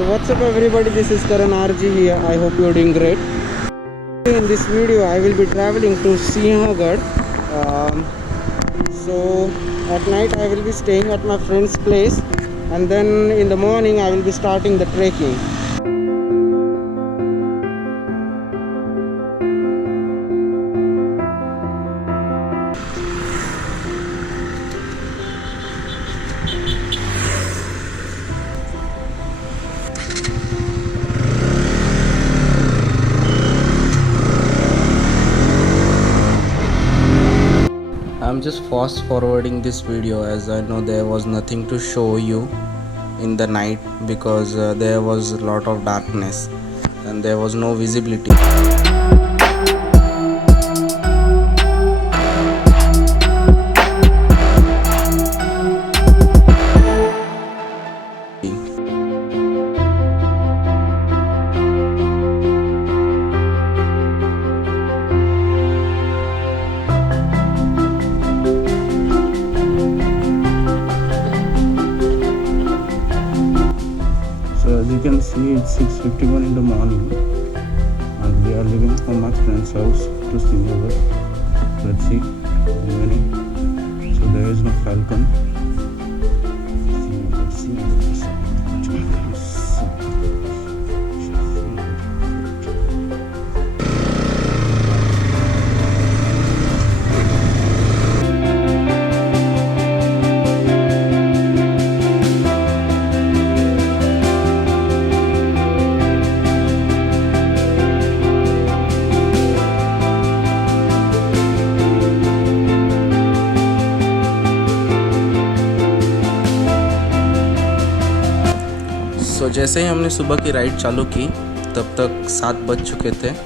So what's up everybody, this is Karan RG here. I hope you're doing great. In this video I will be traveling to Sinhagad. So at night I will be staying at my friend's place, and then in the morning I will be starting the trekking. I'm just fast forwarding this video as I know there was nothing to show you in the night because there was a lot of darkness and there was no visibility. So as you can see, it's 6:51 in the morning and we are leaving from my friend's house to Sinhagad. Let's see how many. So there is no Falcon. तो जैसे ही हमने सुबह की राइड चालू की तब तक 7 बज चुके थे।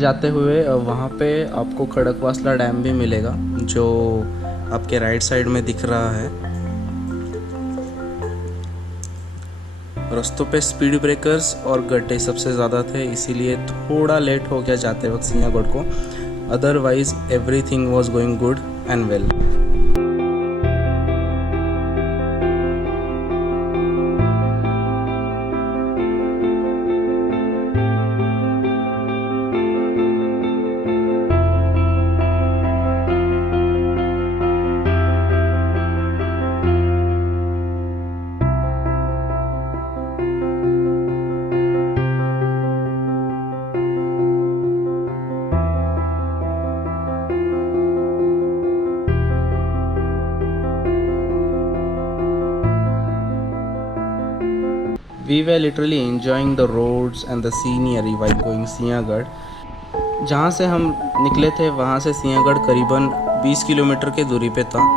जाते हुए वहाँ पे आपको खड़कवासला डैम भी मिलेगा जो आपके राइट साइड में दिख रहा है। रास्तों पे स्पीड ब्रेकर्स और गड्ढे सबसे ज़्यादा थे, इसीलिए थोड़ा लेट हो गया जाते वक्त सिंहगढ़ को। Otherwise everything was going good and well. We were literally enjoying the roads and the scenery while going Sinhagad. जहाँ से हम निकले थे वहाँ से सिंहगढ़ करीबन 20 किलोमीटर की दूरी पे था।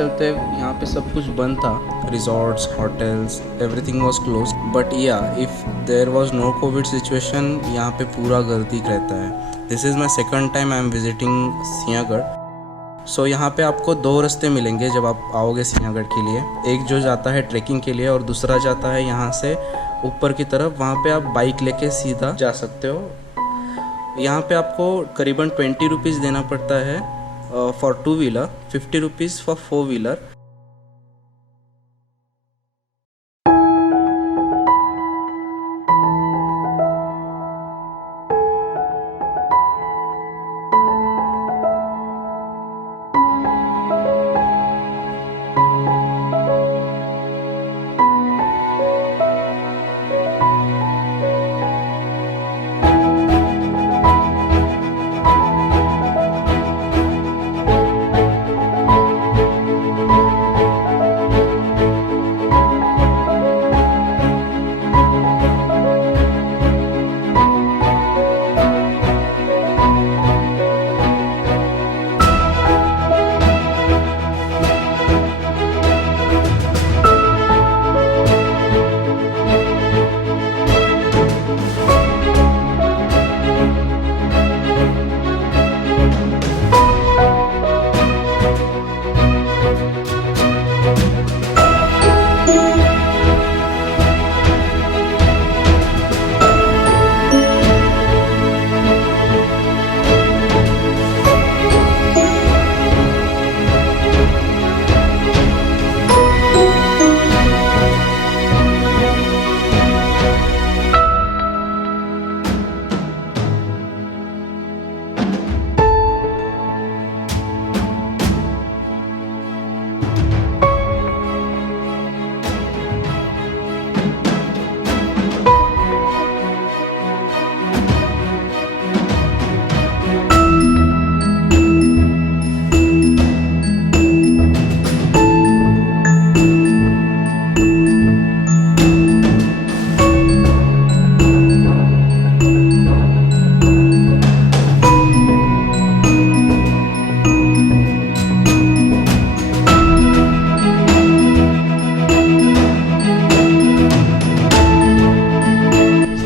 चलते यहाँ पे सब कुछ बंद था, resorts, hotels, everything was close. But yeah if there was no covid situation, यहाँ पे पूरा गर्दी रहता है। This is my second time I am visiting Sinhagad. So यहाँ पे आपको दो रास्ते मिलेंगे जब आप आओगे सिंहगढ़ के लिए। एक जो जाता है ट्रैकिंग के लिए और दूसरा जाता है यहाँ से ऊपर की तरफ। वहाँ पे आप बाइक लेके सीधा जा सकते हो। यहाँ पे आपको करीबन 20 रुपीज़ देना पड़ता है फॉर 2 व्हीलर, 50 रुपीज़ फॉर 4 व्हीलर।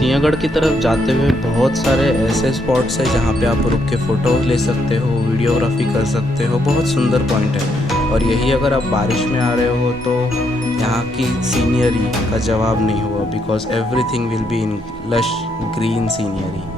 सिंहगढ़ की तरफ जाते हुए बहुत सारे ऐसे स्पॉट्स हैं जहाँ पे आप रुक के फ़ोटो ले सकते हो, वीडियोग्राफी कर सकते हो। बहुत सुंदर पॉइंट है। और यही अगर आप बारिश में आ रहे हो तो यहाँ की सीनियरी का जवाब नहीं होगा, because everything will be in lush green scenery.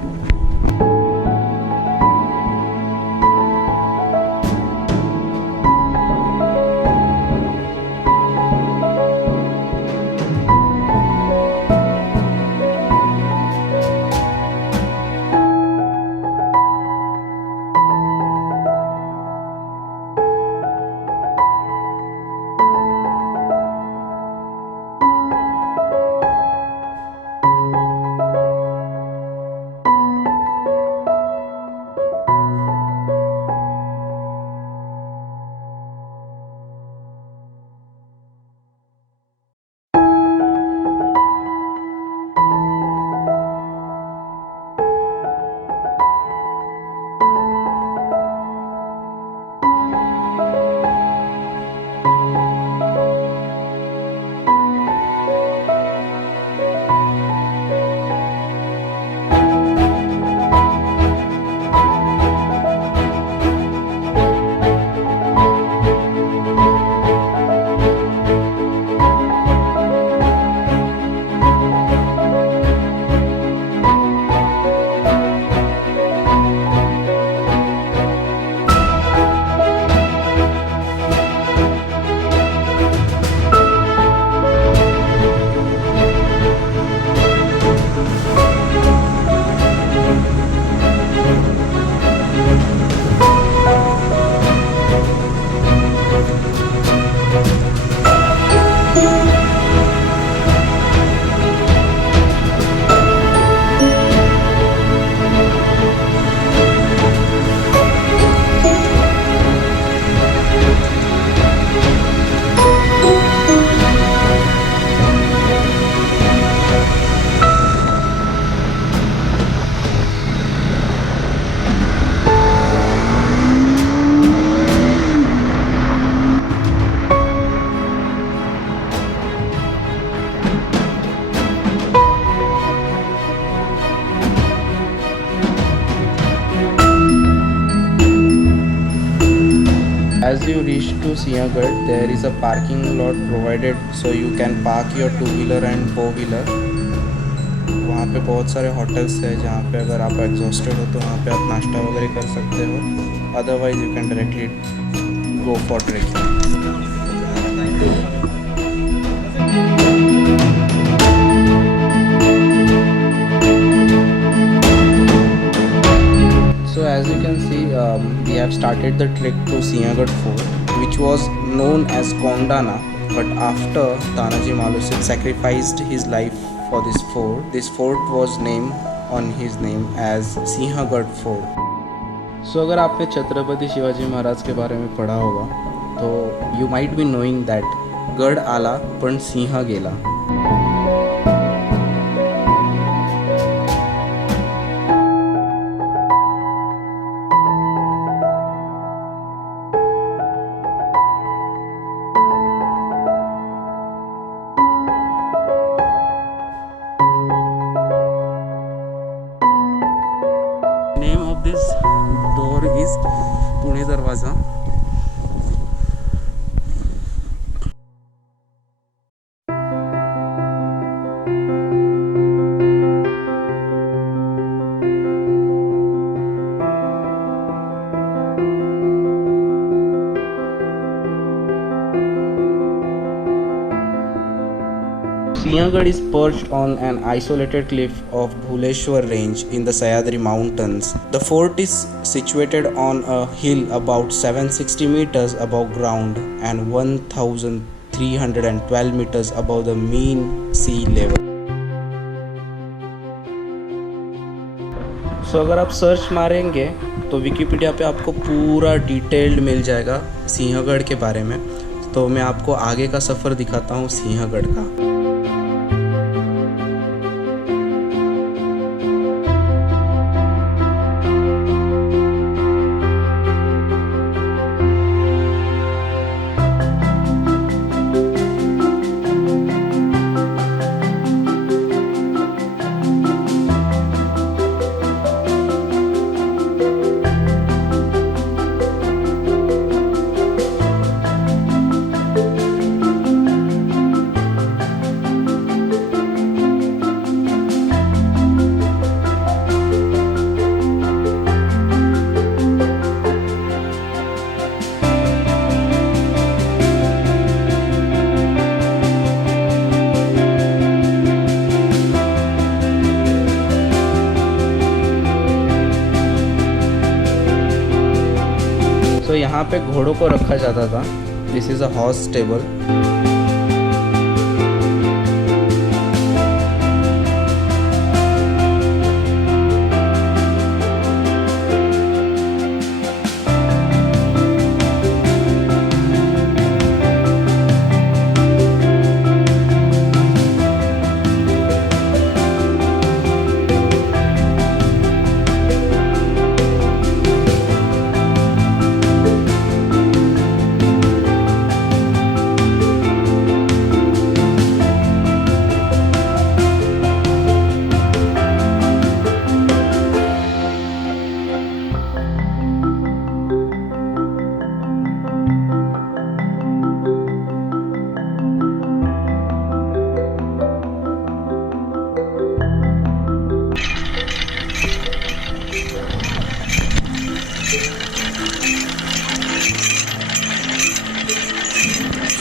as you reach to Sinhagad, there is a parking lot provided, so you can park your two-wheeler and four-wheeler. वहाँ पे बहुत सारे होटल्स है जहाँ पे अगर आप एग्जॉस्टेड हो तो वहाँ पे आप नाश्ता वगैरह कर सकते हो, otherwise you can directly go for trekking. So as you can see, we have started the trek to Sinhagad Fort, which was known as Kondana, but after Tanaji Malusik sacrificed his life for this fort was named on his name as Sinhagad Fort. So अगर आपने छत्रपति शिवाजी महाराज के बारे में पढ़ा होगा तो you might be knowing that गढ़ आला पण सिंह गेला. Name of this door is Pune Darwaza. Sinhagad is perched on an isolated cliff of Bhuleshwar range in the Sahyadri mountains. The fort is situated on a hill about 760 meters above ground and 1312 meters above the mean sea level. So अगर आप सर्च मारेंगे तो विकिपीडिया पे आपको पूरा डिटेल्ड मिल जाएगा सिंहगढ़ के बारे में. तो मैं आपको आगे का सफ़र दिखाता हूँ सिंहगढ़ का. तो यहाँ पे घोड़ों को रखा जाता था. This is a horse stable.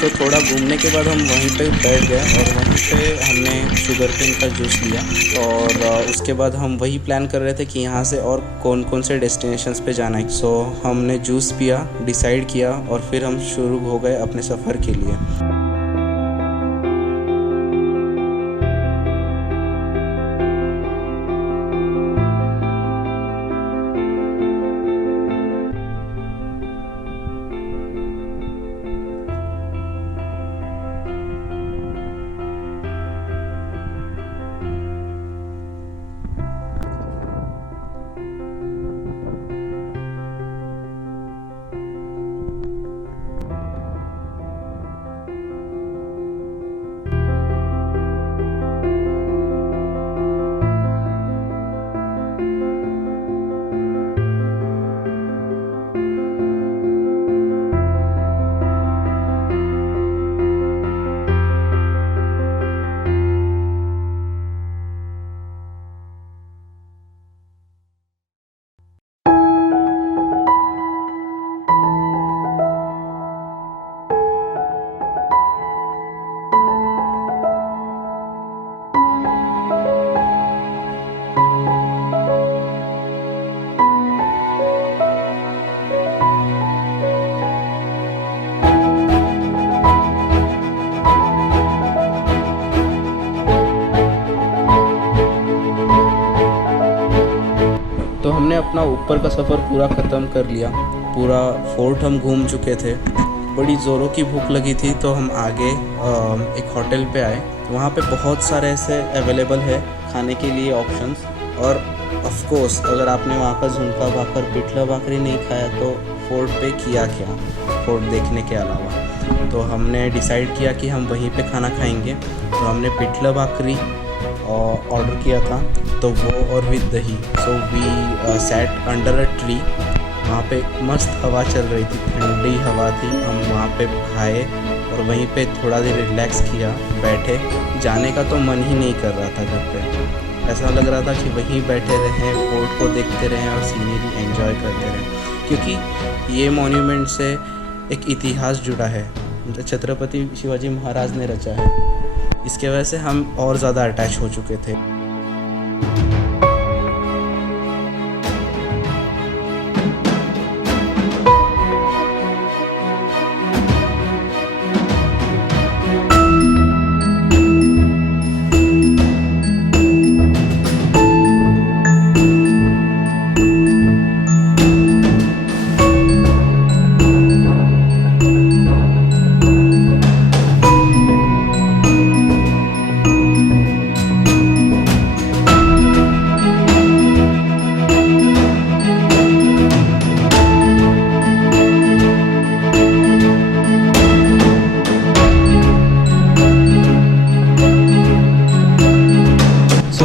तो थोड़ा घूमने के बाद हम वहीं पे बैठ गए और वहीं पे हमने शुगर केन का जूस लिया. और उसके बाद हम वही प्लान कर रहे थे कि यहाँ से और कौन कौन से डेस्टिनेशंस पे जाना है. सो हमने जूस पिया, डिसाइड किया और फिर हम शुरू हो गए अपने सफ़र के लिए. अपना ऊपर का सफ़र पूरा ख़त्म कर लिया। पूरा फोर्ट हम घूम चुके थे। बड़ी ज़ोरों की भूख लगी थी तो हम आगे एक होटल पे आए। वहाँ पे बहुत सारे ऐसे अवेलेबल है खाने के लिए ऑप्शंस। और ऑफ कोर्स अगर आपने वहाँ का झुमका भाकर पिठला भाकरी नहीं खाया तो फोर्ट पे किया क्या, फोर्ट देखने के अलावा। तो हमने डिसाइड किया कि हम वहीं पे खाना खाएंगे। तो हमने पिठला भाकरी ऑर्डर किया था, तो वो और with dahi. So we sat under a tree. वहाँ पे मस्त हवा चल रही थी, ठंडी हवा थी। हम वहाँ पे खाए और वहीं पे थोड़ा देर रिलैक्स किया, बैठे। जाने का तो मन ही नहीं कर रहा था घर पे। ऐसा लग रहा था कि वहीं बैठे रहें, फोर्ट को देखते रहें और सीनरी एंजॉय करते रहें, क्योंकि ये मॉन्यूमेंट से एक इतिहास जुड़ा है, छत्रपति शिवाजी महाराज ने रचा है। इसके वजह से हम और ज़्यादा अटैच हो चुके थे।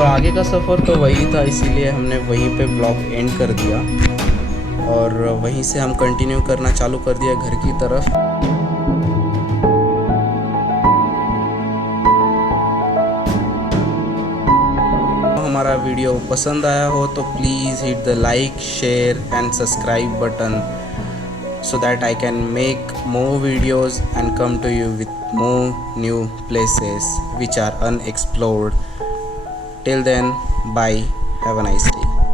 आगे का सफ़र तो वही था, इसीलिए हमने वहीं पे ब्लॉग एंड कर दिया और वहीं से हम कंटिन्यू करना चालू कर दिया घर की तरफ। हमारा वीडियो पसंद आया हो तो please hit the like, share and subscribe button so that I can make more videos and come to you with more new places which are unexplored. Till then, bye. Have a nice day.